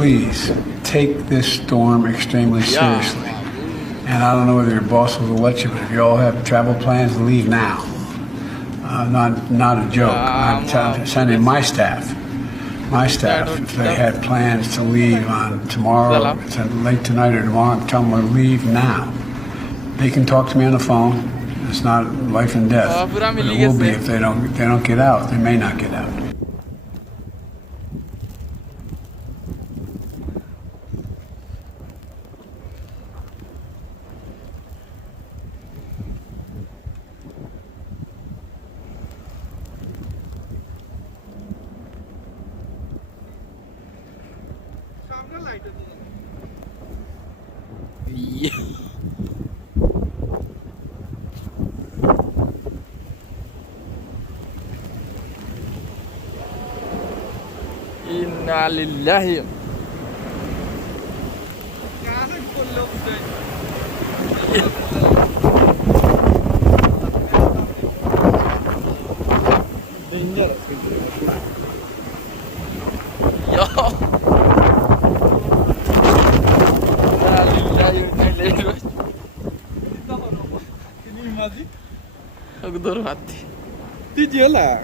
please take this storm extremely seriously. And I don't know whether your bosses will let you, but if you all have travel plans, leave now. Not a joke. I'm sending my staff. If they had plans to leave on tomorrow, late tonight or tomorrow, I'm telling them to leave now. They can talk to me on the phone. It's not life and death. But it will be if they don't get out. They may not get out. Inna lillahi. Yo. Aku dorong hati. Ti je lah.